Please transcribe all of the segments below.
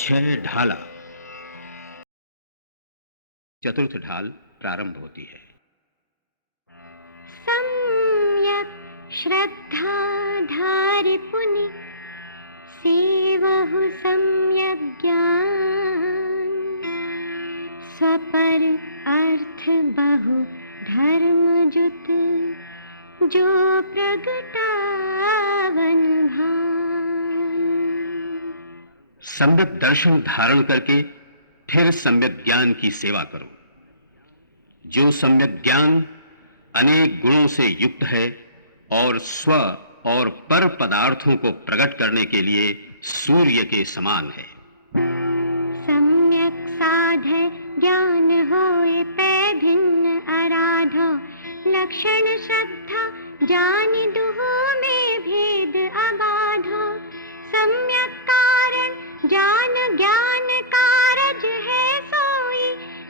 छह ढाला। चतुर्थ ढाल प्रारंभ होती है। सम्यक श्रद्धा धारि पुनि सेवहु सम्यक ज्ञान, स्वपर अर्थ बहु धर्म जुत जो प्रगटावन भान। सम्यक दर्शन धारण करके फिर सम्यक ज्ञान की सेवा करो। जो सम्यक ज्ञान अनेक गुणों से युक्त है और स्व और पर पदार्थों को प्रकट करने के लिए सूर्य के समान है। सम्यक साधय ज्ञान होए पै भिन्न आराधो, लक्षण श्रद्धा जानि दुहो में भेद अबाधो। सम्यक कारण जान ज्ञान कारज है सोई,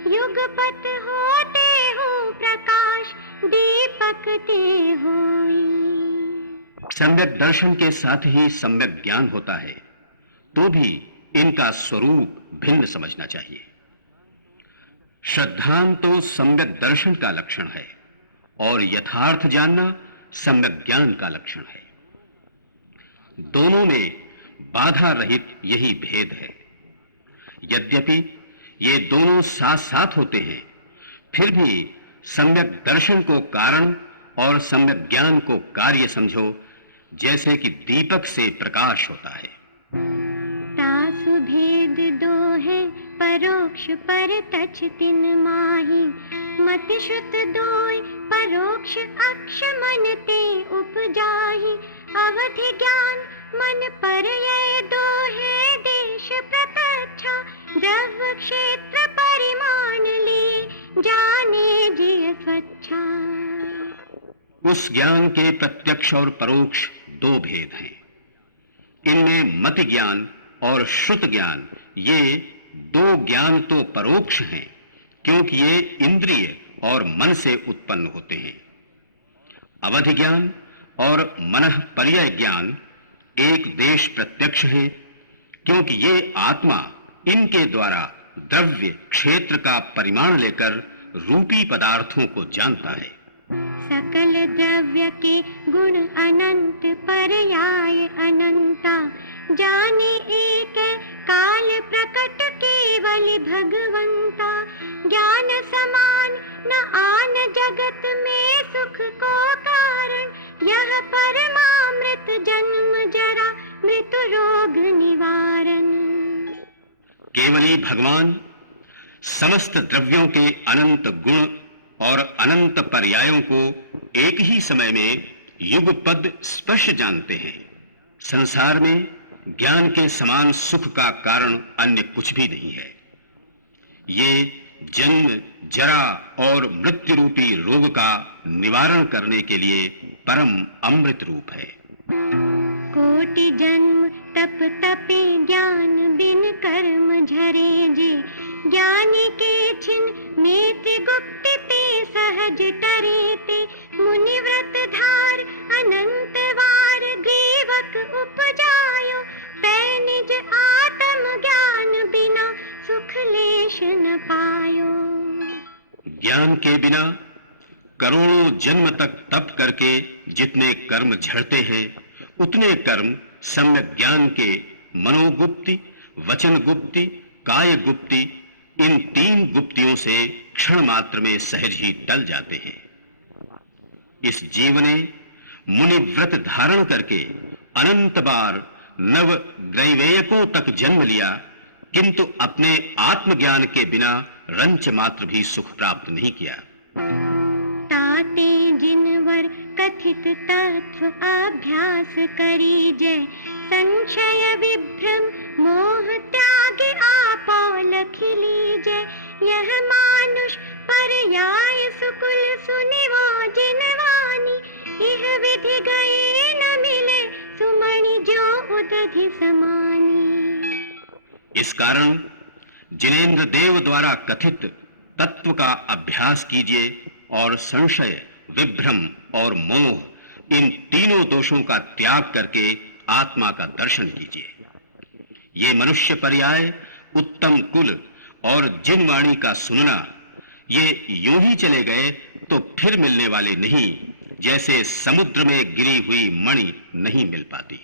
युगपत होते हो प्रकाश दीपक ते होई। सम्यक दर्शन के साथ ही सम्यक ज्ञान होता है, तो भी इनका स्वरूप भिन्न समझना चाहिए। श्रद्धान तो सम्यक दर्शन का लक्षण है और यथार्थ जानना सम्यक ज्ञान का लक्षण है। दोनों में बाधा रहित यही भेद है। यद्यपि ये दोनों साथ साथ होते हैं, फिर भी सम्यक दर्शन को कारण और सम्यक ज्ञान को कार्य समझो, जैसे कि दीपक से प्रकाश होता है। तासु भेद दो है परोक्ष पर तछ तिन माही, मति श्रुत दोय परोक्ष अक्ष मन ते उपजाहि। अवधि ज्ञान मन पर ये दो है देश प्रत्यक्षा, द्रव्य क्षेत्र परिमाण ले जाने जिय स्वच्छा। उस ज्ञान के प्रत्यक्ष और परोक्ष दो भेद हैं। इनमें मति ज्ञान और श्रुत ज्ञान, ये दो ज्ञान तो परोक्ष हैं, क्योंकि ये इंद्रिय और मन से उत्पन्न होते हैं। अवधि ज्ञान और मनः पर्यय ज्ञान एक देश प्रत्यक्ष है, क्योंकि ये आत्मा इनके द्वारा द्रव्य क्षेत्र का परिमाण लेकर रूपी पदार्थों को जानता है। सकल द्रव्य के गुण अनंत पर्याय अनंता, जाने एक काल प्रकट केवल भगवंता। ज्ञान समान न आन जगत में सुख को कारण, यह परमामृत जन्म जरा मृत्यु रोग निवारण। केवली भगवान समस्त द्रव्यों के अनंत गुण और अनंत पर्यायों को एक ही समय में युगपद स्पष्ट जानते हैं। संसार में ज्ञान के समान सुख का कारण अन्य कुछ भी नहीं है। ये जन्म जरा और मृत्यु रूपी रोग का निवारण करने के लिए परम अमृत रूप है। कोटि जन्म तप तपे ज्ञान बिन कर्म झरे जे, ज्ञानी के छिन मेति गुप्ति ते सहज टरे ते। मुनि व्रत धार अनंत वार ग्रीवक उपजायो, पै निज आत्म ज्ञान बिना सुख लेश न पायो। ज्ञान के बिना करोड़ों जन्म तक तप करके जितने कर्म झड़ते हैं, उतने कर्म सम्यक ज्ञान के मनोगुप्ति, वचन गुप्ति, काय गुप्ति, इन तीन गुप्तियों से क्षण मात्र में सहज ही टल जाते हैं। इस जीव ने मुनि व्रत धारण करके अनंत बार नव ग्रैवेयकों तक जन्म लिया, किंतु अपने आत्मज्ञान के बिना रंच मात्र भी सुख प्राप्त नहीं किया। ताते जिनवर कथित तत्व अभ्यास करी जय, संशय विभ्रम मोह त्याग आपा लखि लीजय। यह मानुष पर्याय सुकुल सुनिवो जिनवानी, इह विधि गए न मिले सुमणि जो उदधि समानी। इस कारण जिनेन्द्र देव द्वारा कथित तत्व का अभ्यास कीजिए और संशय, विभ्रम और मोह, इन तीनों दोषों का त्याग करके आत्मा का दर्शन कीजिए। ये मनुष्य पर्याय, उत्तम कुल और जिन वाणी का सुनना, ये यूं ही चले गए तो फिर मिलने वाले नहीं, जैसे समुद्र में गिरी हुई मणि नहीं मिल पाती।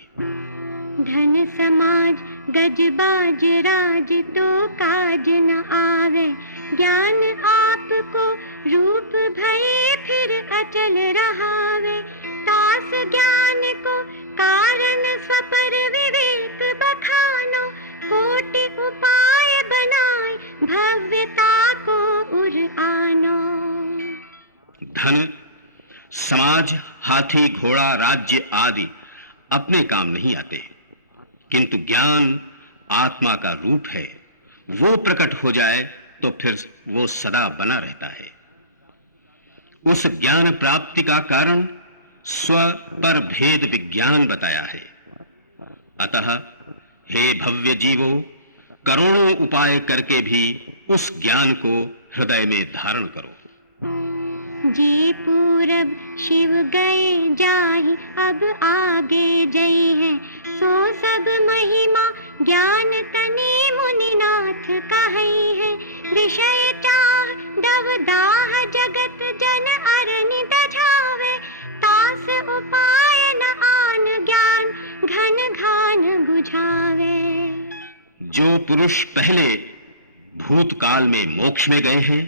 धन समाज गजबाज राज तो काज न आवे, ज्ञान आपको रूप भये फिर अचल रहावे। तास ज्ञान को कारण स्वपर विवेक बखानो, कोटि उपाय बनाए भव्यता को उर आनो। धन, समाज, हाथी, घोड़ा, राज्य आदि अपने काम नहीं आते, किंतु ज्ञान आत्मा का रूप है। वो प्रकट हो जाए तो फिर वो सदा बना रहता है। उस ज्ञान प्राप्ति का कारण स्व पर भेद विज्ञान बताया है। अतः हे भव्य जीवो, करोड़ों उपाय करके भी उस ज्ञान को हृदय में धारण करो। जी पूरब शिव गए जाहि, अब आगे जई है, सो सब महिमा ज्ञान तने मुनिनाथ कहई है। विषय चाह दव दाह जगत जन अरनि दझावे, तास उपाय न आन ज्ञान घन घान बुझावे। जो पुरुष पहले भूतकाल में मोक्ष में गए हैं,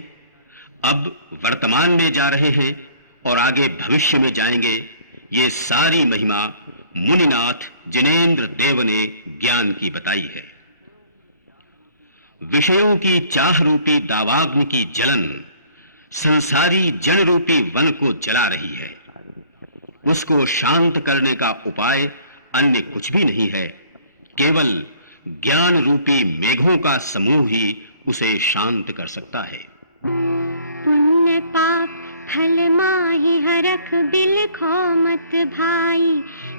अब वर्तमान में जा रहे हैं और आगे भविष्य में जाएंगे, ये सारी महिमा मुनिनाथ जिनेंद्र देव ने ज्ञान की बताई है। विषयों की चाह रूपी दावाग्नि की जलन संसारी जन रूपी वन को जला रही है। उसको शांत करने का उपाय अन्य कुछ भी नहीं है, केवल ज्ञान रूपी मेघों का समूह ही उसे शांत कर सकता है। पुण्य पाप फल माहि हरख बिल खो मत भाई,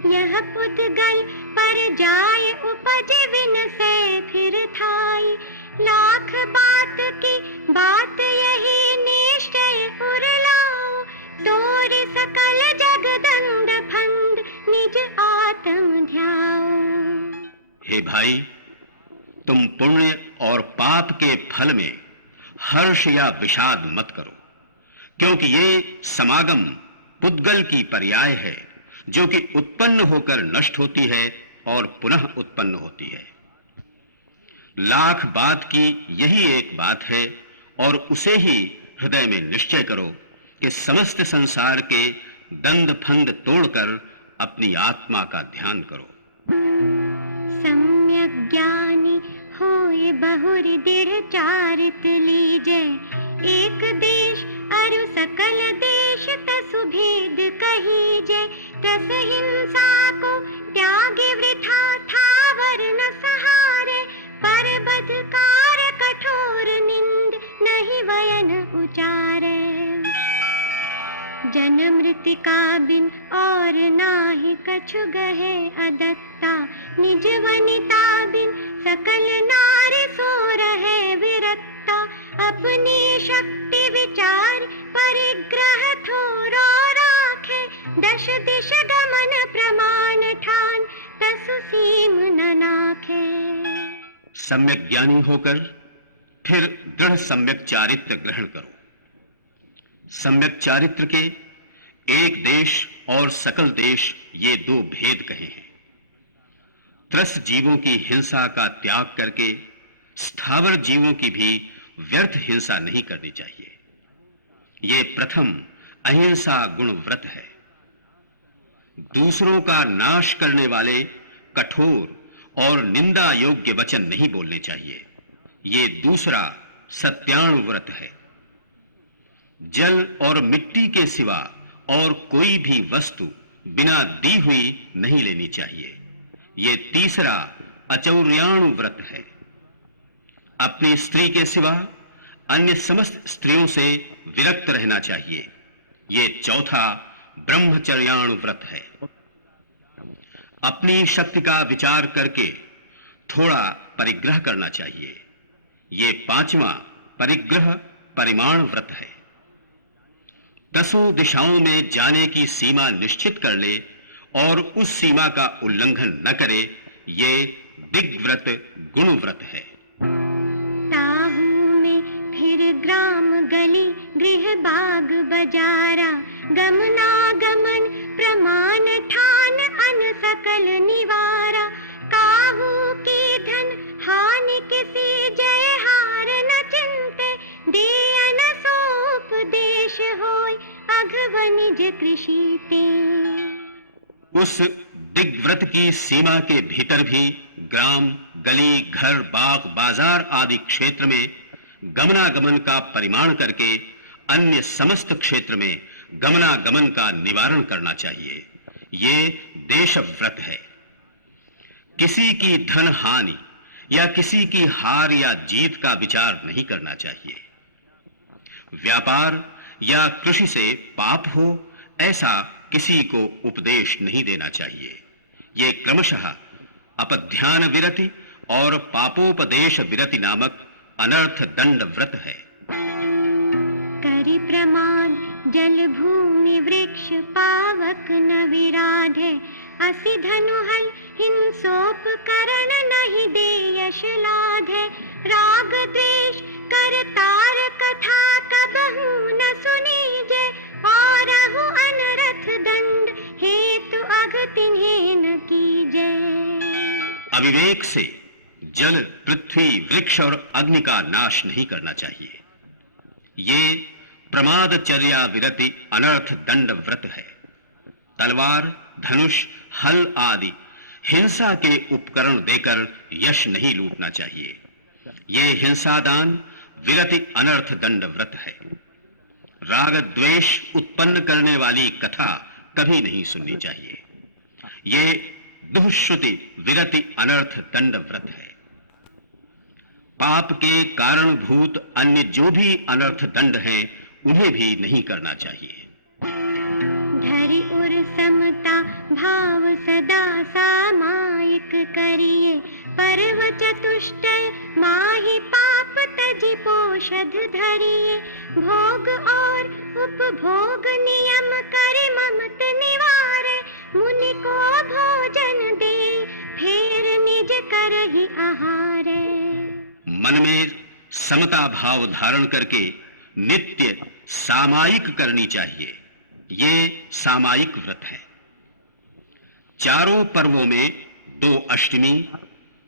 यह पुद्गल पर जाय उपज विन से फिर थाई। लाख बात की बात यही निश्चय पुर लाओ, तोर सकल जगदंड फंद निज आत्म ध्याओ। हे भाई, तुम पुण्य और पाप के फल में हर्ष या विषाद मत करो, क्योंकि ये समागम पुद्गल की पर्याय है, जो कि उत्पन्न होकर नष्ट होती है और पुनः उत्पन्न होती है। लाख बात की यही एक बात है, और उसे ही हृदय में निश्चय करो कि समस्त संसार के दंड फंद तोड़कर अपनी आत्मा का ध्यान करो। सम्यक ज्ञानी होए बहुर दृढ़ चारित लीजे, एक देश अरु सकल देश तसु भेद कहीजे। तस हिंसा को त्यागे वृथा थावर न सहारे, पर बदकार कठोर निंद नहीं वयन उचारे। जन्म मृतिका बिन और नाहि कछु गहे अदत्ता, निज वनिता बिन सकल नारी सो रहे विरक्ता। अपनी शक्ति विचार परिग्रह थोरो राखे, दश दिश गमन प्रमाण ठान तसु सीम न नाखे। सम्यक ज्ञानी होकर फिर दृढ़ सम्यक चारित्र ग्रहण करो। सम्यक चारित्र के एक देश और सकल देश, ये दो भेद कहे हैं। त्रस्त जीवों की हिंसा का त्याग करके स्थावर जीवों की भी व्यर्थ हिंसा नहीं करनी चाहिए। ये प्रथम अहिंसा गुण व्रत है। दूसरों का नाश करने वाले कठोर और निंदा योग्य वचन नहीं बोलने चाहिए। ये दूसरा सत्याण व्रत है। जल और मिट्टी के सिवा और कोई भी वस्तु बिना दी हुई नहीं लेनी चाहिए। ये तीसरा अचौर्याणु व्रत है। अपनी स्त्री के सिवा अन्य समस्त स्त्रियों से विरक्त रहना चाहिए। ये चौथा ब्रह्मचर्याणु व्रत है। अपनी शक्ति का विचार करके थोड़ा परिग्रह करना चाहिए। ये पांचवा परिग्रह परिमाण व्रत है। दसों दिशाओं में जाने की सीमा निश्चित कर ले और उस सीमा का उल्लंघन न करे, ये दिग्व्रत गुणव्रत है। ताहू में फिर ग्राम गली गृह बाग बजारा, गमनागमन प्रमाण ठान अन सकल निवारा। काहू की धन हानि किसी जय हार न चिंते, दे अन सोपदेश होय अघव निज कृषि ते। उस दिग्व्रत की सीमा के भीतर भी ग्राम, गली, घर, बाग, बाजार आदि क्षेत्र में गमनागमन का परिमाण करके अन्य समस्त क्षेत्र में गमनागमन का निवारण करना चाहिए। ये देशव्रत है। किसी की धन हानि या किसी की हार या जीत का विचार नहीं करना चाहिए। व्यापार या कृषि से पाप हो ऐसा किसी को उपदेश नहीं देना चाहिए। ये क्रमशः अपध्यान विरति और पापोपदेश विरति नामक अनर्थ दंड व्रत है। करि प्रमाद जल भूमि वृक्ष पावक न विराधे, असि धनु हल हिंसोपकरण नहीं दे यश लाधे। राग द्वेष कर तार कथा कबहू न सुनीजे, और अनरथ दंड हेतु अघ तिन्हें न कीजे। अविवेक से जल, पृथ्वी, वृक्ष और अग्नि का नाश नहीं करना चाहिए। ये प्रमादचर्या विरति अनर्थ दंड व्रत है। तलवार, धनुष, हल आदि हिंसा के उपकरण देकर यश नहीं लूटना चाहिए। ये हिंसादान विरति अनर्थ दंड व्रत है। राग द्वेष उत्पन्न करने वाली कथा कभी नहीं सुननी चाहिए। ये दुःश्रुति विरति अनर्थ दंड व्रत है। पाप के कारणभूत अन्य जो भी अनर्थ दंड हैं, उन्हें भी नहीं करना चाहिए। धरि उर समता भाव सदा सामायिक करिए, पर्व चतुष्टय माहि पाप तजि पोषध धरिए। भोग और उपभोग नियम करे ममत निवारे, मुनि को भोजन दे फेर निज करहि आहारे। मन में समता भाव धारण करके नित्य सामायिक करनी चाहिए। ये सामायिक व्रत है। चारों पर्वों में 2 अष्टमी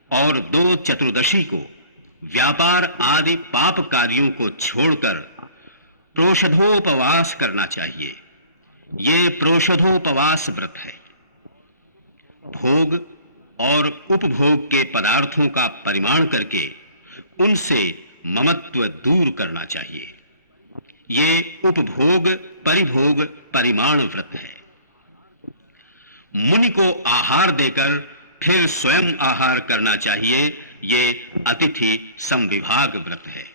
और 2 चतुर्दशी को व्यापार आदि पाप कार्यों को छोड़कर प्रोषधोपवास करना चाहिए। ये प्रोषधोपवास व्रत है। भोग और उपभोग के पदार्थों का परिमाण करके उनसे ममत्व दूर करना चाहिए। ये उपभोग परिभोग परिमाण व्रत है। मुनि को आहार देकर फिर स्वयं आहार करना चाहिए। ये अतिथि संविभाग व्रत है।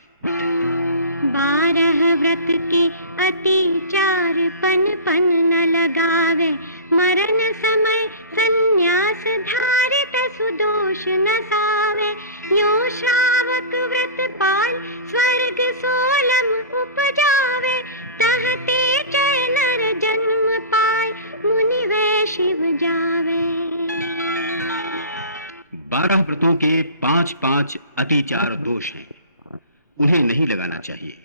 12 व्रत के अति चार पन पन न लगावे, मरण समय संन्यास धारित सुदोष न सावे। यो श्रावक व्रत पाल स्वर्ग सोलम उपजावे, तहते चय नर जन्म पाय मुनि वे शिव जावे। 12 व्रतों के 5-5 अतिचार दोष हैं, उन्हें नहीं लगाना चाहिए।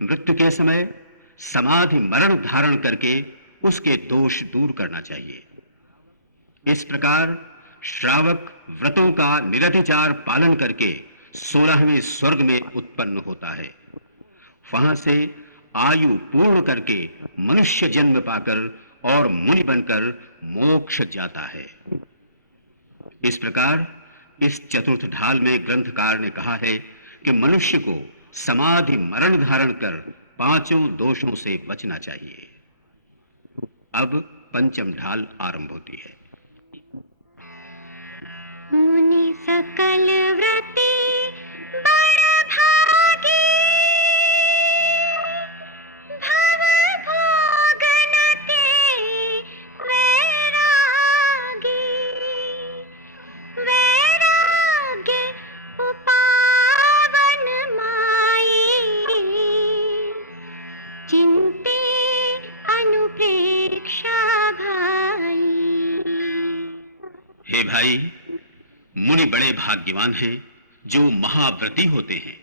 मृत्यु के समय समाधि मरण धारण करके उसके दोष दूर करना चाहिए। इस प्रकार श्रावक व्रतों का निरधिचार पालन करके 16वें स्वर्ग में उत्पन्न होता है। वहां से आयु पूर्ण करके मनुष्य जन्म पाकर और मुनि बनकर मोक्ष जाता है। इस प्रकार इस चतुर्थ ढाल में ग्रंथकार ने कहा है कि मनुष्य को समाधि मरण धारण कर 5 दोषों से बचना चाहिए। अब पंचम ढाल आरंभ होती है। मुनि सकल व्रती बड़ भागी, भव भोग न ते वैरागी। वैराग्य उपावन माई, चिंते अनुप्रेक्षा भाई। हे भाई, मुनि वे बड़े भाग्यवान हैं जो महाव्रती होते हैं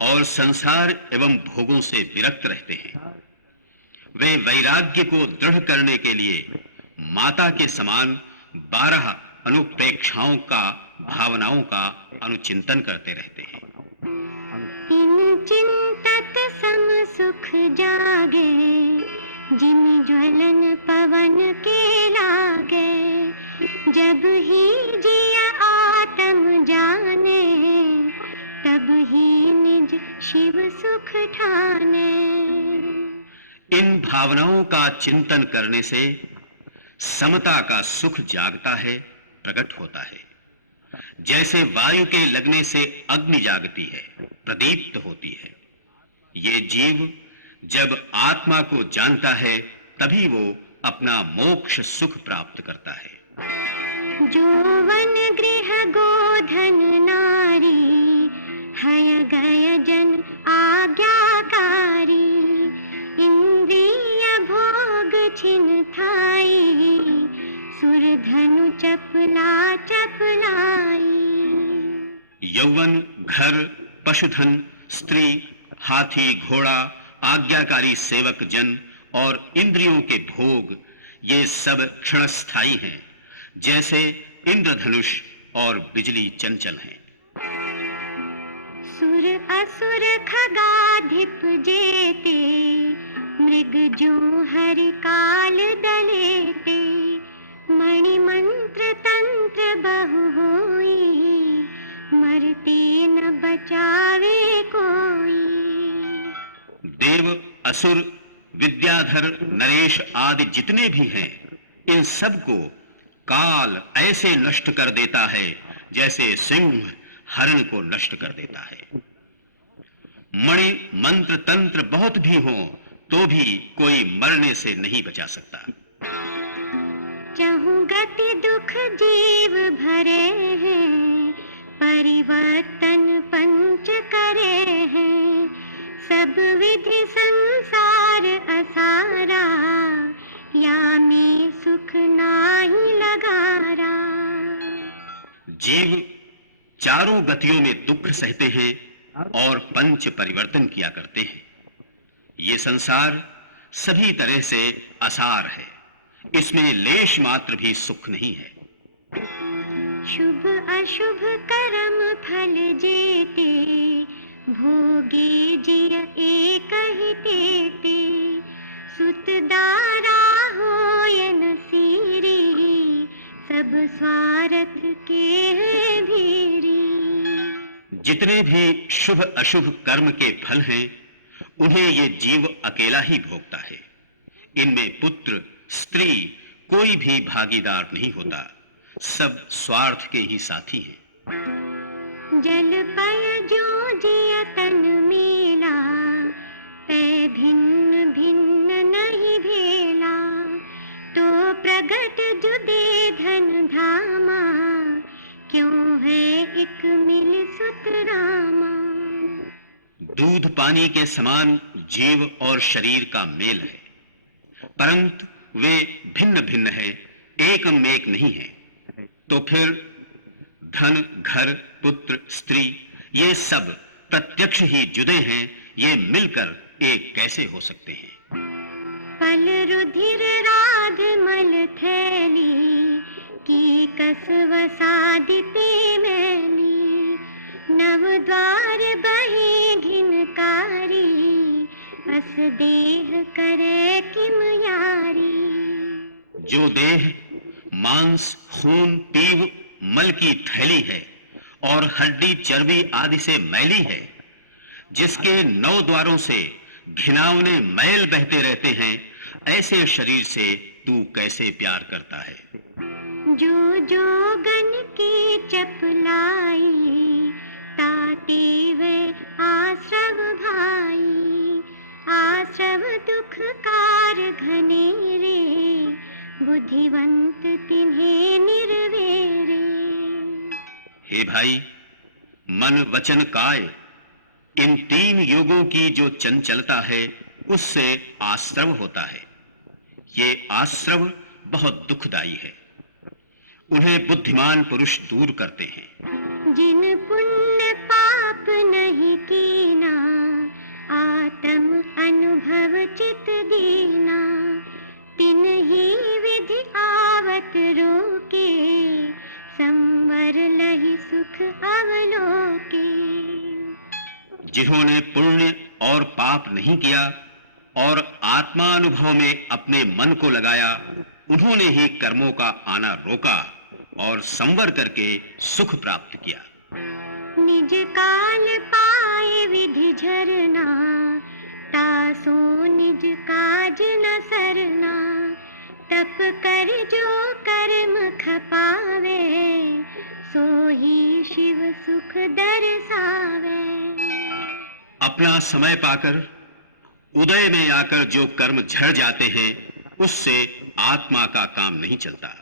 और संसार एवं भोगों से विरक्त रहते हैं। वे वैराग्य को दृढ़ करने के लिए माता के समान 12 अनुप्रेक्षाओं का, भावनाओं का अनुचिंतन करते रहते हैं। चिंतत सम सुख जागे, जिम ज्वलन पवन के लागे। जब ही जिया आत्म जाने, तब ही निज शिव सुख ठाने। इन भावनाओं का चिंतन करने से समता का सुख जागता है, प्रकट होता है। जैसे वायु के लगने से अग्नि जागती है, प्रदीप्त होती है। ये जीव जब आत्मा को जानता है, तभी वो अपना मोक्ष सुख प्राप्त करता है। जो वन गृह गोधन नारी, हय गय जन आज्ञाकारी। इंद्रिय भोग छिन थाई, सुर धनु चपला चपलाई। यौवन, घर, पशुधन, स्त्री, हाथी, घोड़ा, आज्ञाकारी सेवक जन और इंद्रियों के भोग, ये सब क्षणस्थायी हैं, जैसे इंद्रधनुष और बिजली चंचल हैं। सुर असुर खगाधिप जेते, मृग जो हरि काल दलेते। मणि मंत्र तंत्र बहु होई, मरते न बचावे कोई। देव, असुर, विद्याधर, नरेश आदि जितने भी हैं, इन सब को काल ऐसे नष्ट कर देता है जैसे सिंह हरण को नष्ट कर देता है। मणि मंत्र तंत्र बहुत भी हो तो भी कोई मरने से नहीं बचा सकता। चहु गति दुख जीव भरे हैं, परिवर्तन पंच करे हैं। सब विधि संसार असारा, या में सुख नाही लगारा। जीव चारों गतियों में दुख सहते हैं और पंच परिवर्तन किया करते हैं। ये संसार सभी तरह से असार है, इसमें लेश मात्र भी सुख नहीं है। शुभ अशुभ कर्म फल जेते, भोगे जिय एक ही तेते। सुत दारा होयन सीरी, सब स्वार्थ के हैं भीरी। जितने भी शुभ अशुभ कर्म के फल हैं, उन्हें ये जीव अकेला ही भोगता है। इनमें पुत्र, स्त्री कोई भी भागीदार नहीं होता, सब स्वार्थ के ही साथी हैं। जल पय जो जिय तन मेला, तै भिन्न भिन्न नहीं भेला। तो प्रगट जुदे धन धामा, क्यों है एक मिल सुत रामा। दूध पानी के समान जीव और शरीर का मेल है, परंतु वे भिन्न भिन्न है, एकम एक नहीं है। तो फिर धन, घर, पुत्र, स्त्री ये सब प्रत्यक्ष ही जुदे हैं, ये मिलकर एक कैसे हो सकते हैं। पल रुधिर राध मल थैली, की कस वसादिते मैली। नव द्वार बहे घिनकारी, अस देह करे किम यारी। जो देह मांस, खून, पीव, मल की थैली है और हड्डी, चर्बी आदि से मैली है, जिसके 9 द्वारों से घिनौने मैल बहते रहते हैं, ऐसे शरीर से तू कैसे प्यार करता है। जो जोगन की चपलाई, ताते वे आश्रव भाई। आश्रव दुख कार घनेरे, बुद्धिवंत तिन्हें निर्वेरे। हे भाई, मन, वचन, काय, इन 3 योगों की जो चंचलता है, उससे आश्रव होता है। ये आश्रव बहुत दुखदाई है। उन्हें बुद्धिमान पुरुष दूर करते हैं। जिन पुण्य पाप नहीं कीना, आत्म अनुभव चित दीना, तिन ही विधि आवत रोके, संवर लहि सुख अवलोके। जिन्होंने पुण्य और पाप नहीं किया और आत्मानुभव में अपने मन को लगाया, उन्होंने ही कर्मों का आना रोका और संवर करके सुख प्राप्त किया। निज काल पाए विधि झरना, तासो निज काज न सरना, तप कर जो कर्म खपावे, सो ही शिव सुख दर्शावे। अपना समय पाकर उदय में आकर जो कर्म झड़ जाते हैं, उससे आत्मा का काम नहीं चलता।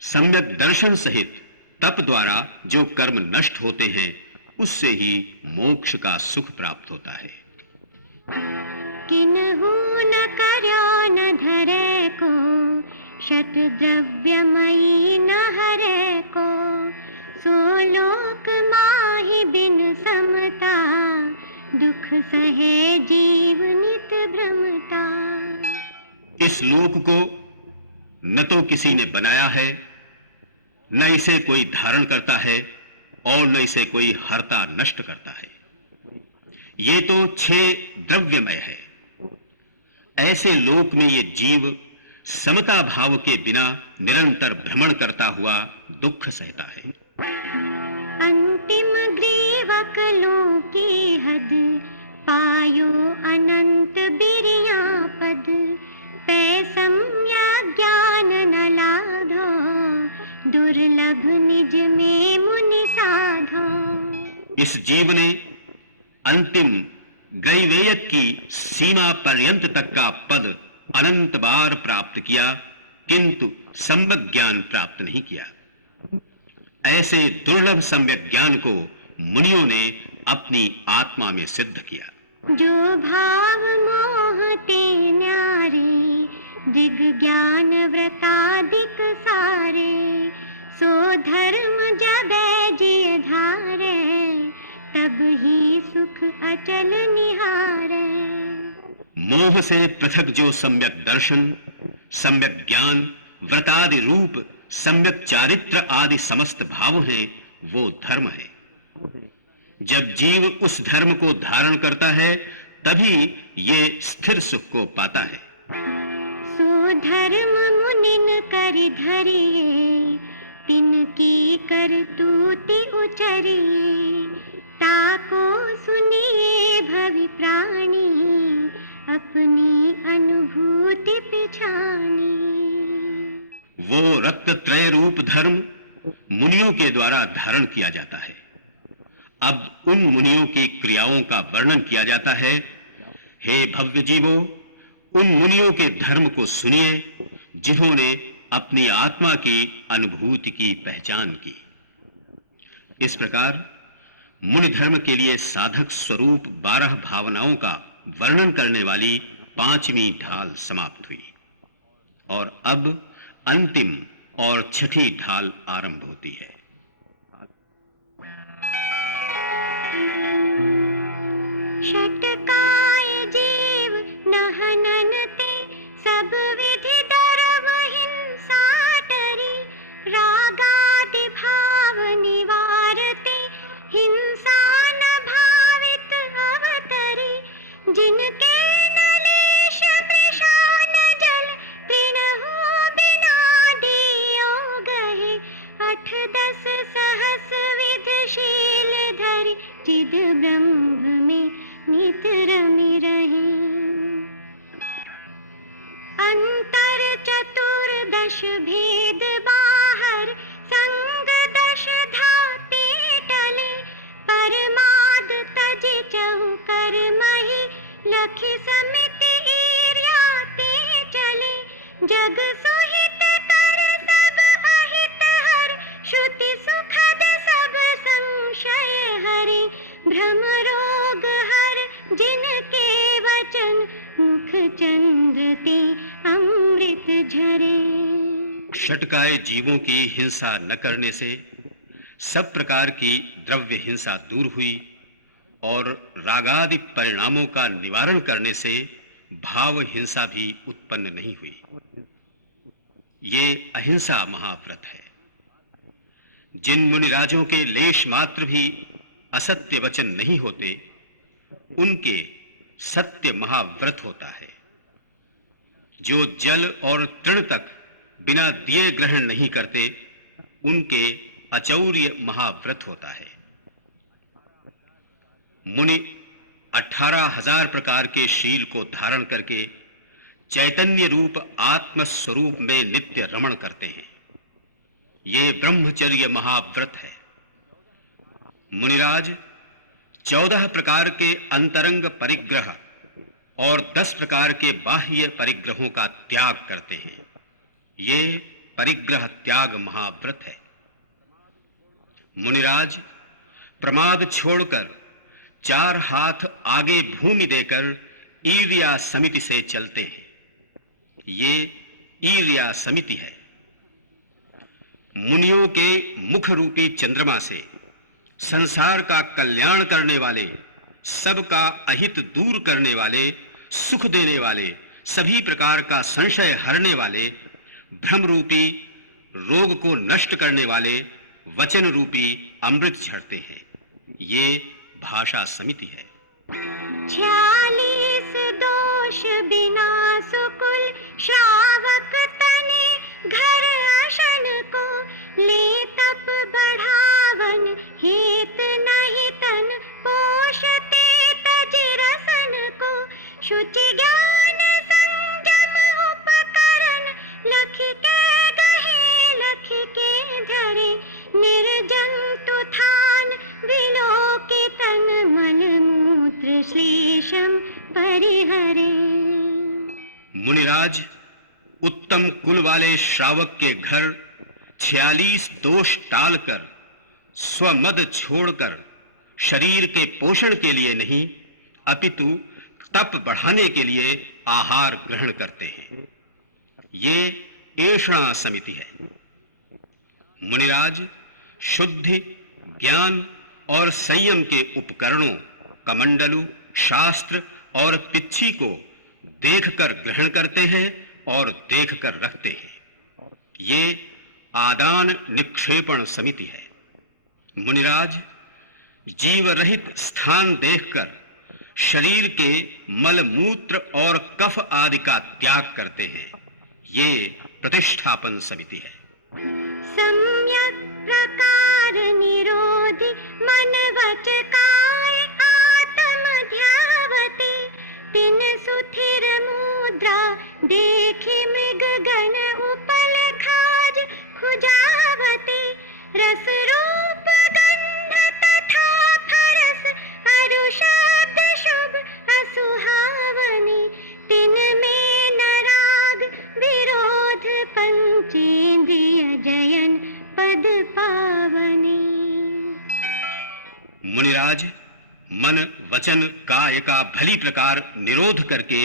सम्यक दर्शन सहित तप द्वारा जो कर्म नष्ट होते हैं, उससे ही मोक्ष का सुख प्राप्त होता है। किन्हु न कर्यो न धरे को, शत द्रव्यमयी न हरे को, सो लोक माहि बिन समता, दुख सहे जीव नित भ्रमता। इस लोक को न तो किसी ने बनाया है, न इसे कोई धारण करता है और न इसे कोई हरता नष्ट करता है। ये तो 6 द्रव्यमय है। ऐसे लोक में ये जीव समता भाव के बिना निरंतर भ्रमण करता हुआ दुख सहता है। अंतिम ग्रीवक की हद, पायो अनंत बिरिया पद, पैसम्या ज्ञान न लाधो, दुर्लभ निज में मुनि साधो। इस जीव ने अंतिम ग्रैवेयक की सीमा पर्यंत तक का पद अनंत बार प्राप्त किया, किंतु सम्यक ज्ञान प्राप्त नहीं किया। ऐसे दुर्लभ सम्यक ज्ञान को मुनियों ने अपनी आत्मा में सिद्ध किया। जो भाव मोहते न्यारे, दिग ज्ञान व्रतादिक सारे, सो धर्म जबै जिय धारे, तब ही सुख अचल निहारे। मोह से पृथक जो सम्यक दर्शन, सम्यक ज्ञान, व्रतादि रूप सम्यक चारित्र आदि समस्त भाव हैं, वो धर्म है। जब जीव उस धर्म को धारण करता है, तभी ये स्थिर सुख को पाता है। सो धर्म मुनिन करि धरिए, तिनकी करतूति उचरिए, ताको सुनिए भवि प्राणी, अपनी अनुभूति पिछानी। वो रत्नत्रय रूप धर्म मुनियों के द्वारा धारण किया जाता है। अब उन मुनियों की क्रियाओं का वर्णन किया जाता है। हे भव्य जीवों, उन मुनियों के धर्म को सुनिए, जिन्होंने अपनी आत्मा की अनुभूति की पहचान की। इस प्रकार मुनि धर्म के लिए साधक स्वरूप 12 भावनाओं का वर्णन करने वाली 5वीं ढाल समाप्त हुई और अब अंतिम और 6ठी ढाल आरंभ होती है। षटकाय जीव नहननते, सब विधि दरव हिंसा टरी, रागादि भाव निवारते, हिंसा न भावित अवतरी, जिनके नलेश मृषान जल, तृणहु बिना दियो गहे, 8-10 सहस विधशील धरि, चिद ब्रह्म में नित रमि रहे। अंतर चतुर्दश भेद बाहर, संग 10 धाते टले, परमाद तजि चहु कर मही, लखि समिति ईर्याते चले, जग सुहित कर सब अहित हर, श्रुति सुखद सब संशय हरि, भ्रम रोग हर जिनके वचन, मुख चंद्र ते अमृत झरे। षटकाय जीवों की हिंसा न करने से सब प्रकार की द्रव्य हिंसा दूर हुई और रागादि परिणामों का निवारण करने से भाव हिंसा भी उत्पन्न नहीं हुई। ये अहिंसा महाव्रत है। जिन मुनिराजों के लेश मात्र भी असत्य वचन नहीं होते, उनके सत्य महाव्रत होता है। जो जल और तृण तक बिना दिए ग्रहण नहीं करते, उनके अचौर्य महाव्रत होता है। मुनि 18,000 प्रकार के शील को धारण करके चैतन्य रूप आत्म स्वरूप में नित्य रमण करते हैं। ये ब्रह्मचर्य महाव्रत है। मुनिराज 14 प्रकार के अंतरंग परिग्रह और 10 प्रकार के बाह्य परिग्रहों का त्याग करते हैं। ये परिग्रह त्याग महाव्रत है। मुनिराज प्रमाद छोड़कर 4 हाथ आगे भूमि देकर ईर्या समिति से चलते हैं। ये ईर्या समिति है। मुनियों के मुख रूपी चंद्रमा से संसार का कल्याण करने वाले, सबका अहित दूर करने वाले, सुख देने वाले, सभी प्रकार का संशय हरने वाले, भ्रम रूपी रोग को नष्ट करने वाले वचन रूपी अमृत झरते हैं। ये भाषा समिति है। 46 दोष बिना सुकुल श्रावक तने घर अशन को ले तप बढ़ावन हेत नहीं तन पोषते तज रसन को शुचि ज्ञान संयम उपकरण लख के गहे लख के धरे निर्जंतु थान विलोके तन मन मूत्र श्लेषम परिहरे। मुनिराज उत्तम कुल वाले श्रावक के घर 46 दोष टालकर, स्वमद छोड़कर शरीर के पोषण के लिए नहीं अपितु तप बढ़ाने के लिए आहार ग्रहण करते हैं। ये ऐषणा समिति है। मुनिराज शुद्धि, ज्ञान और संयम के उपकरणों कमंडलु, शास्त्र और पिच्छी को देखकर ग्रहण करते हैं और देखकर रखते हैं। ये आदान निक्षेपण समिति है। मुनिराज जीव रहित स्थान देखकर शरीर के मल मूत्र और कफ आदि का त्याग करते हैं। ये प्रतिष्ठापन समिति है। सम्यक प्रकार निरोधि मन वच काय आत्म ध्यावते तिन सुथिर मुद्रा देखे मृग गण उपल खाज खुजावते रस रूप गंध तथा फरस अरु शब्द शुभ असुहावनी तिन में न राग विरोध पंचेंद्रिय जयन पद पावनी। मुनिराज मन, वचन, काय का भली प्रकार निरोध करके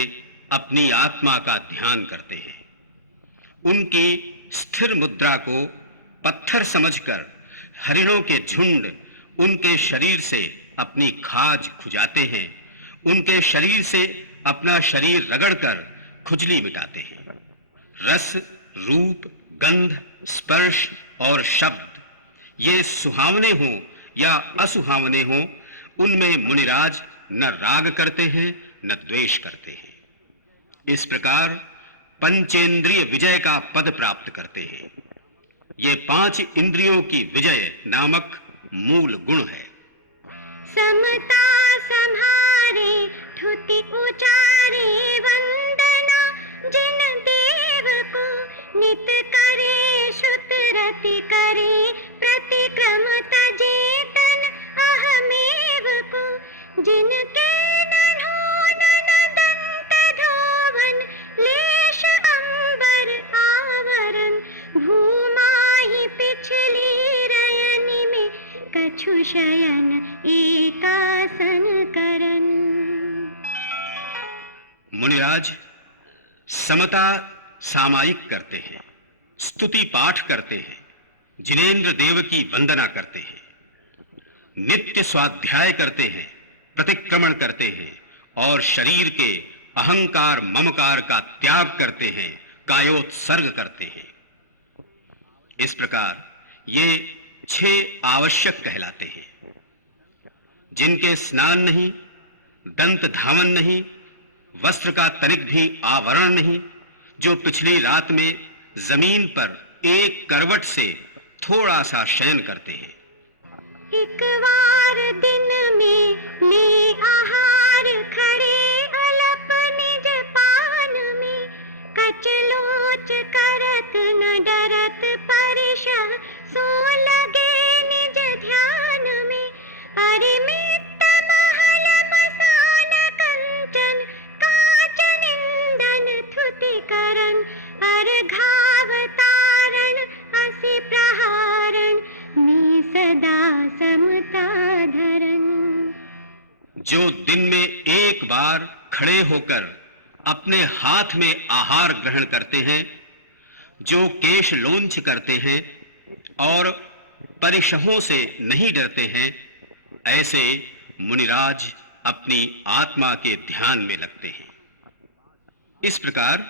अपनी आत्मा का ध्यान करते हैं। उनकी स्थिर मुद्रा को पत्थर समझकर हरिणों के झुंड उनके शरीर से अपनी खाज खुजाते हैं। उनके शरीर से अपना शरीर रगड़कर खुजली मिटाते हैं। रस, रूप, गंध, स्पर्श और शब्द ये सुहावने हों या असुहावने हों, उनमें मुनिराज न राग करते हैं न द्वेष करते हैं। इस प्रकार पंचेंद्रिय विजय का पद प्राप्त करते हैं। ये 5 इंद्रियों की विजय नामक मूल गुण है। समता संहारे ठुति उचारे वंदना जिन देव को नित करे श्रुत रति करे प्रतिक्रम तजे तन अहमेव को जिनके दंत धोवन लेश अंबर आवरण भूमाहि पिछली रयनि में कछु शयन एकासन करन। मुनिराज समता सामायिक करते हैं, स्तुति पाठ करते हैं, जिनेंद्र देव की वंदना करते हैं, नित्य स्वाध्याय करते हैं, प्रतिक्रमण करते हैं और शरीर के अहंकार ममकार का त्याग करते हैं, कायोत्सर्ग करते हैं। इस प्रकार ये 6 आवश्यक कहलाते हैं, जिनके स्नान नहीं, दंत धावन नहीं, वस्त्र का तनिक भी आवरण नहीं, जो पिछली रात में जमीन पर एक करवट से थोड़ा सा शयन करते हैं। एक बार दिन में ले आहार खड़े अलप निज पान में, कचलोच करत न डरत परिशह सो लगे निज ध्यान में। अरिमित महल मसान कंचन काचन इंदन थुति करन, अर्घाव तारण असि प्रहारण मी सदा समता धरन। जो दिन में एक बार खड़े होकर अपने हाथ में आहार ग्रहण करते हैं, जो केश लोंच करते हैं और परिशहों से नहीं डरते हैं, ऐसे मुनिराज अपनी आत्मा के ध्यान में लगते हैं। इस प्रकार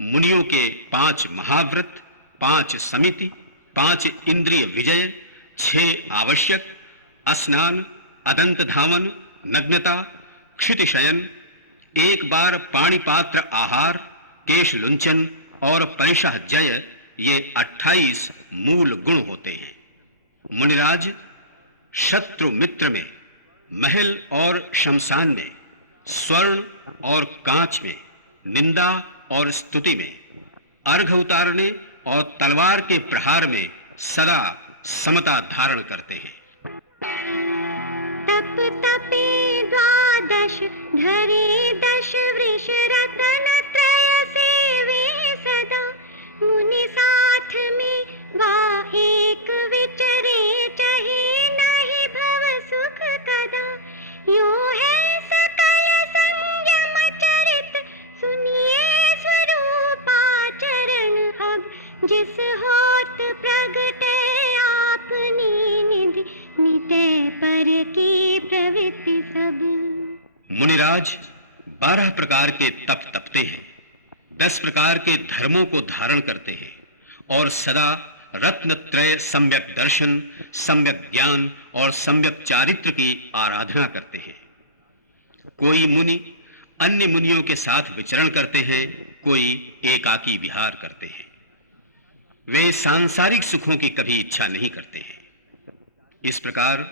मुनियों के 5 महाव्रत, 5 समिति, 5 इंद्रिय विजय, 6 आवश्यक, स्नान, अदंत धावन, नग्नता, क्षितिशयन, एक बार पाणिपात्र आहार, केश लुंचन और परिशह जय, ये 28 मूल गुण होते हैं। मुनिराज, शत्रु मित्र में, महल और शमशान में, स्वर्ण और कांच में, निंदा और स्तुति में, अर्घ उतारने और तलवार के प्रहार में सदा समता धारण करते हैं। तप तपे द्वादश धरे 10 वृष रतन त्रय सेवे सदा, मुनि साथ में वा एक विचरे चहे नहीं भव सुख कदा। यो है सकल संयम चरित सुनिए स्वरूपाचरण, अब जिस होत प्रगटे आपनी निधि निते पर की प्रवृत्ति सब। मुनिराज 12 प्रकार के तप तपते हैं, 10 प्रकार के धर्मों को धारण करते हैं और सदा रत्न त्रय सम्यक दर्शन, सम्यक ज्ञान और सम्यक चारित्र की आराधना करते हैं। कोई मुनि अन्य मुनियों के साथ विचरण करते हैं, कोई एकाकी विहार करते हैं। वे सांसारिक सुखों की कभी इच्छा नहीं करते हैं। इस प्रकार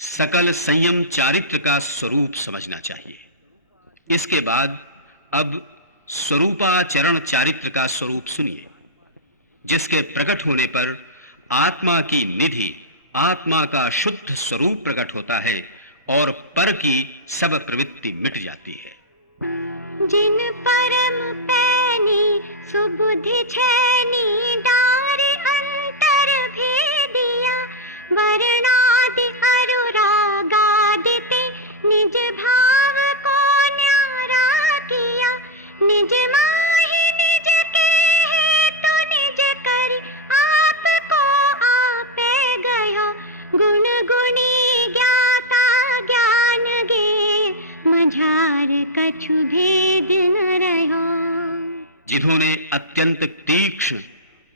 सकल संयम चारित्र का स्वरूप समझना चाहिए। इसके बाद अब स्वरूपाचरण चारित्र का स्वरूप सुनिए, जिसके प्रकट होने पर आत्मा की निधि, आत्मा का शुद्ध स्वरूप प्रकट होता है और पर की सब प्रवृत्ति मिट जाती है। जिन परम पैनी सुबुद्धि छैनी डार अंतर भेदिया, वर्णादि अनुरागादिते निज भाव को न्यारा किया। निज माहि निज के हेतु निज करि आपको आपे गया, गुण गुणी ज्ञाता ज्ञान गे मझार कछु भेद न रहो। जिन्होंने अत्यंत तीक्ष्ण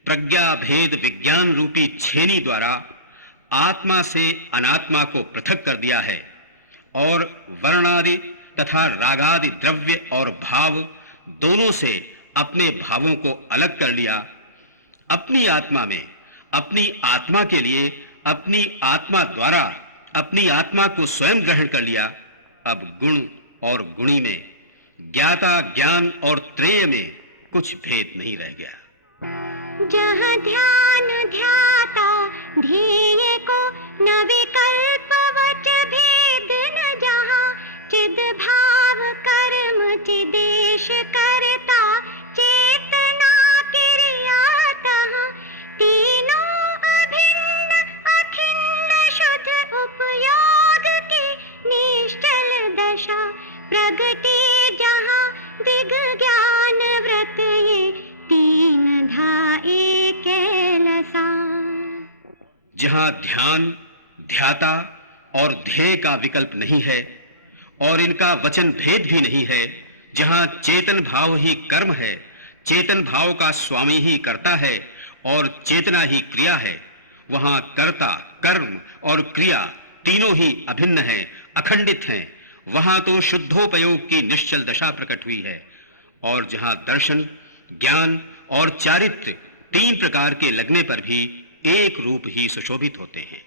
प्रज्ञा भेद विज्ञान रूपी छेनी द्वारा आत्मा से अनात्मा को पृथक कर दिया है और वर्णादि तथा रागादि द्रव्य और भाव दोनों से अपने भावों को अलग कर लिया, अपनी आत्मा में अपनी आत्मा के लिए अपनी आत्मा द्वारा अपनी आत्मा को स्वयं ग्रहण कर लिया, अब गुण और गुणी में, ज्ञाता ज्ञान और त्रेय में कुछ भेद नहीं रह गया। जहाँ ध्यान ध्याता ध्येय को न विकल्प वच भेद न, जहाँ चिद भाव कर्म चिदेश करता चेतना क्रिया, तहाँ तीनों अभिन्न अखिन्न शुद्ध उपयोग की निश्चल दशा प्रगटे, जहाँ दिग ज्ञान व्रत ये तीन धा एक जहां ध्यान, ध्याता और ध्येय का विकल्प नहीं है और इनका वचन भेद भी नहीं है, जहां चेतन भाव ही कर्म है, चेतन भाव का स्वामी ही करता है और चेतना ही क्रिया है, वहां कर्ता, कर्म और क्रिया तीनों ही अभिन्न हैं, अखंडित हैं। वहां तो शुद्धोपयोग की निश्चल दशा प्रकट हुई है। और जहां दर्शन, ज्ञान और चारित्र्य तीन प्रकार के लगने पर भी एक रूप ही सुशोभित होते हैं।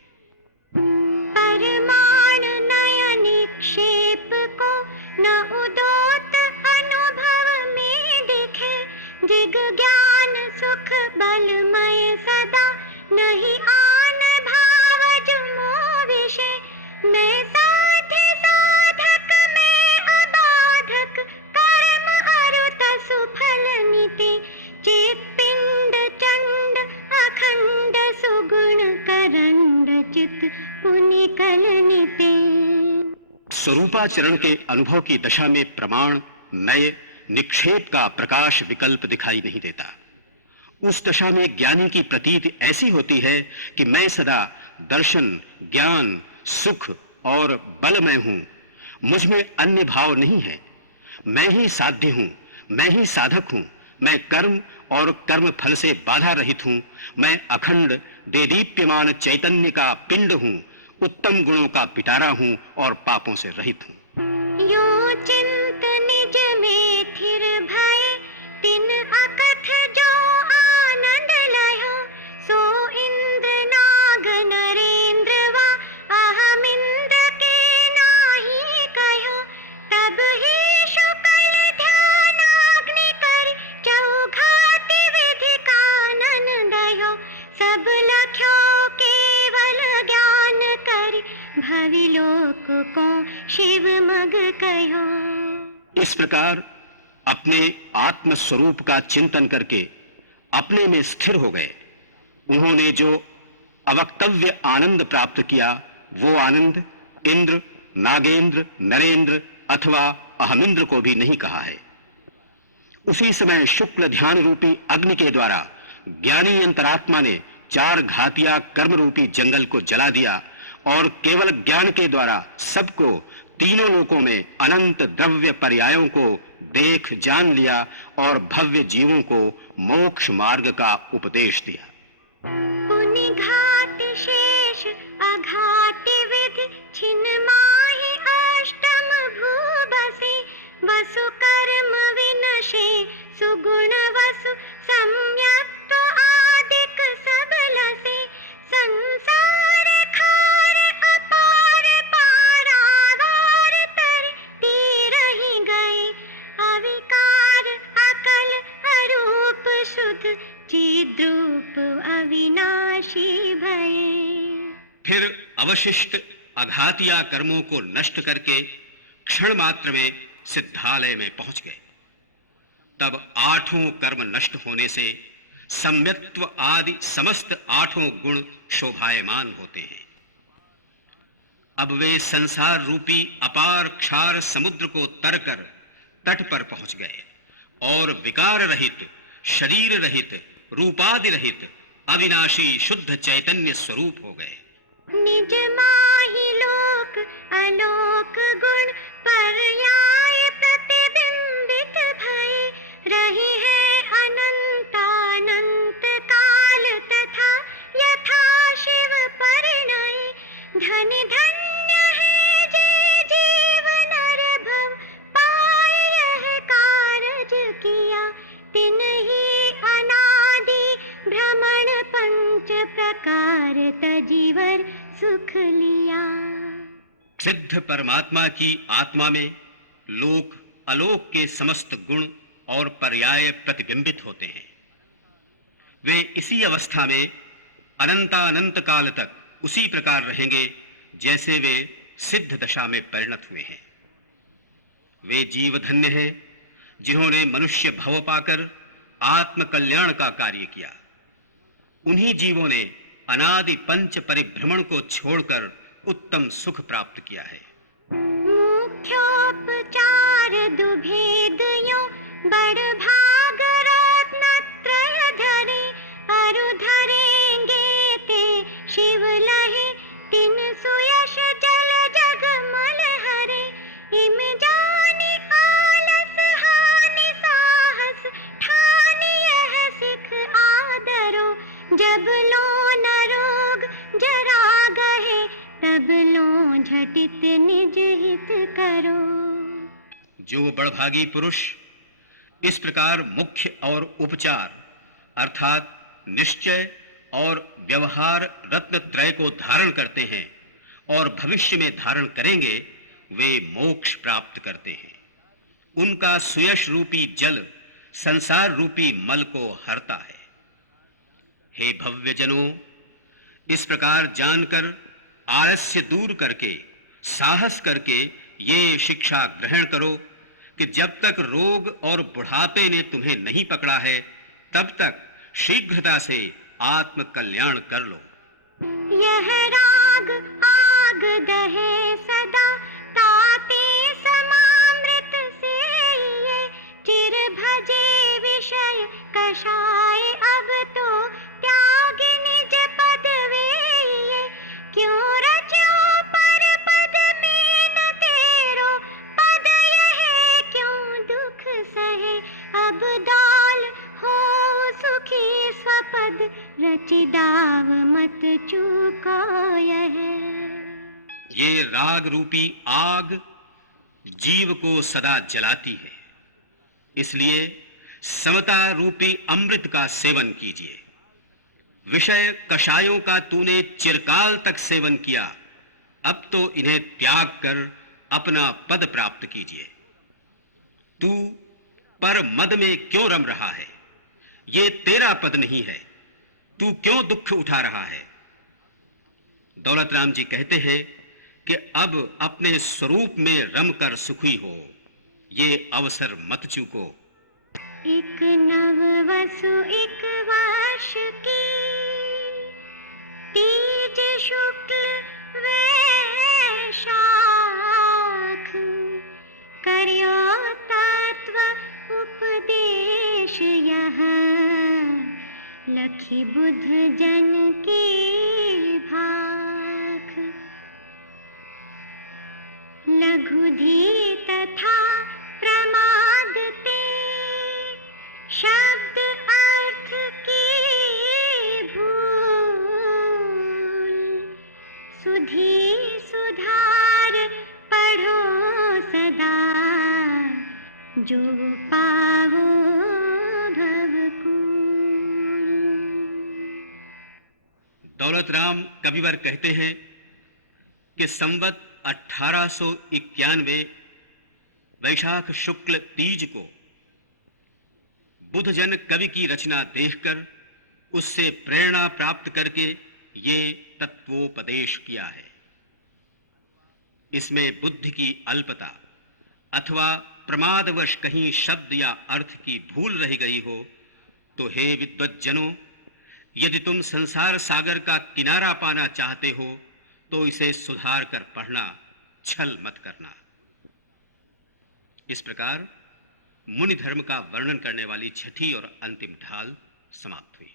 परमाण नयन निक्षेप को न उदोत अनुभव में दिखे, दिग ज्ञान सुख बलमय सदा नहीं आन भावज मोह विषय। मैं साध्य साधक में अबाधक, कर्म अरुत सुफल निते, चित पिंड चंड अखंड सुगुण करंड चित पुनि कल निते। स्वरूपाचरण के अनुभव की दशा में प्रमाण, नय, निक्षेप का प्रकाश विकल्प दिखाई नहीं देता। उस दशा में ज्ञानी की प्रतीति ऐसी होती है कि मैं सदा दर्शन, ज्ञान, सुख और बलमय हूं, मुझ में अन्य भाव नहीं है। मैं ही साध्य हूं, मैं ही साधक हूं, मैं कर्म और कर्म फल से बाधा रहित हूं, मैं अखंड देदीप्यमान चैतन्य का पिंड हूं, उत्तम गुणों का पिटारा हूं और पापों से रहित हूं। यो चिंत निज में थिर भय, तिन अकथ जो आनंद लयो, सो इंद्र नाग नरेंद्र वा अहम इंद्र के नाही कहो। तब ही शुक्ल ध्यानाग्नि करि, चौघाति विधि कानन दयो, सब लख्यो केवल ज्ञान करि, भविलोक को शिव मग कहो। इस प्रकार अपने आत्म स्वरूप का चिंतन करके अपने में स्थिर हो गए। उन्होंने जो अवक्तव्य आनंद प्राप्त किया, वो आनंद इंद्र, नागेंद्र, नरेंद्र अथवा अहमिंद्र को भी नहीं कहा है। उसी समय शुक्ल ध्यान रूपी अग्नि के द्वारा ज्ञानी अंतरात्मा ने चार घातिया कर्म रूपी जंगल को जला दिया और केवल ज्ञान के द्वारा सबको तीनों लोकों में अनंत द्रव्य पर्यायों को देख जान लिया और भव्य जीवों को मोक्ष मार्ग का उपदेश दिया। पुनि घात शेष अघात विधि, छिन्न माहि अष्टम भू बसे, वसु कर्म विनशे सुगुण वसु, सम्यक्त्व आदिक सब लसे। संसार खार अपार पारावार तर, तीर ही गए अविकार अकल अरूप शुद्ध, चिद्रूप अविनाशी भये। फिर अवशिष्ट अघातिया कर्मों को नष्ट करके क्षण मात्र में सिद्धालय में पहुंच गए। तब आठों कर्म नष्ट होने से सम्यक्त्व आदि समस्त आठों गुण शोभायमान होते हैं। अब वे संसार रूपी अपार क्षार समुद्र को तरकर तट पर पहुंच गए और विकार रहित, शरीर रहित, रूपादि रहित अविनाशी शुद्ध चैतन्य स्वरूप हो गए। निज माहि लोक अलोक गुण, पर्याय प्रतिबिंबित भये, रही है अनंतानंत काल तथा यथा शिव परिणय। धन धन्य है जे जीव नर भव, पाए यह कारज किया, तिन्हि अनादि भ्रमण पंच प्रकार तजीवर सुख लिया। सिद्ध परमात्मा की आत्मा में लोक अलोक के समस्त गुण और पर्याय प्रतिबिंबित होते हैं। वे इसी अवस्था में अनंतानंत काल तक उसी प्रकार रहेंगे जैसे वे सिद्ध दशा में परिणत हुए हैं। वे जीव धन्य हैं जिन्होंने मनुष्य भव पाकर आत्म कल्याण का कार्य किया। उन्हीं जीवों ने अनादि पंच परिभ्रमण को छोड़कर उत्तम सुख प्राप्त किया है। मुख्योपचार दुभेद यो, बड़ भाग रत्न त्रय धरे, अरु धरेंगे ते शिव तब लो झटित निज हित करो। जो बड़भागी पुरुष इस प्रकार मुख्य और उपचार अर्थात निश्चय और व्यवहार रत्न त्रय को धारण करते हैं और भविष्य में धारण करेंगे, वे मोक्ष प्राप्त करते हैं। उनका सुयश रूपी जल संसार रूपी मल को हरता है। हे भव्यजनों, इस प्रकार जानकर आलस्य दूर करके साहस करके ये शिक्षा ग्रहण करो कि जब तक रोग और बुढ़ापे ने तुम्हें नहीं पकड़ा है, तब तक शीघ्रता से आत्म कल्याण कर लो। यह राग आग दहे सदा ताते समामृत से, ये चिर भजे विषय कषाय अब तो त्याग निज पद वे। ये क्यों रचो पर पद में न तेरो पद, यह क्यों दुख सहे अब दाल हो सुखी स्वपद, रचि दाव मत चूको यह। ये राग रूपी आग जीव को सदा जलाती है, इसलिए समता रूपी अमृत का सेवन कीजिए। विषय कषायों का तूने चिरकाल तक सेवन किया, अब तो इन्हें त्याग कर अपना पद प्राप्त कीजिए। तू पर मद में क्यों रम रहा है? ये तेरा पद नहीं है, तू क्यों दुख उठा रहा है? दौलत राम जी कहते हैं कि अब अपने स्वरूप में रमकर सुखी हो, ये अवसर मत चूको। एक नव वसु एक वर्ष की, तीज शुक्ल वैशाख, करियो तत्व उपदेश यहाँ, लखी बुध जन के भाख। लघुधी तथा प्रमाद ते, शब्द अर्थ की भूल, सुधी सुधार पढ़ो सदा, जो पावो भवकुल। दौलत राम कविवर कहते हैं कि संवत 1891 वैशाख शुक्ल तीज को बुधजन कवि की रचना देखकर उससे प्रेरणा प्राप्त करके ये तत्वोपदेश किया है। इसमें बुद्धि की अल्पता अथवा प्रमादवश कहीं शब्द या अर्थ की भूल रह गई हो तो हे विद्वज्जनों, यदि तुम संसार सागर का किनारा पाना चाहते हो तो इसे सुधार कर पढ़ना, छल मत करना। इस प्रकार मुनि धर्म का वर्णन करने वाली छठी और अंतिम ढाल समाप्त हुई।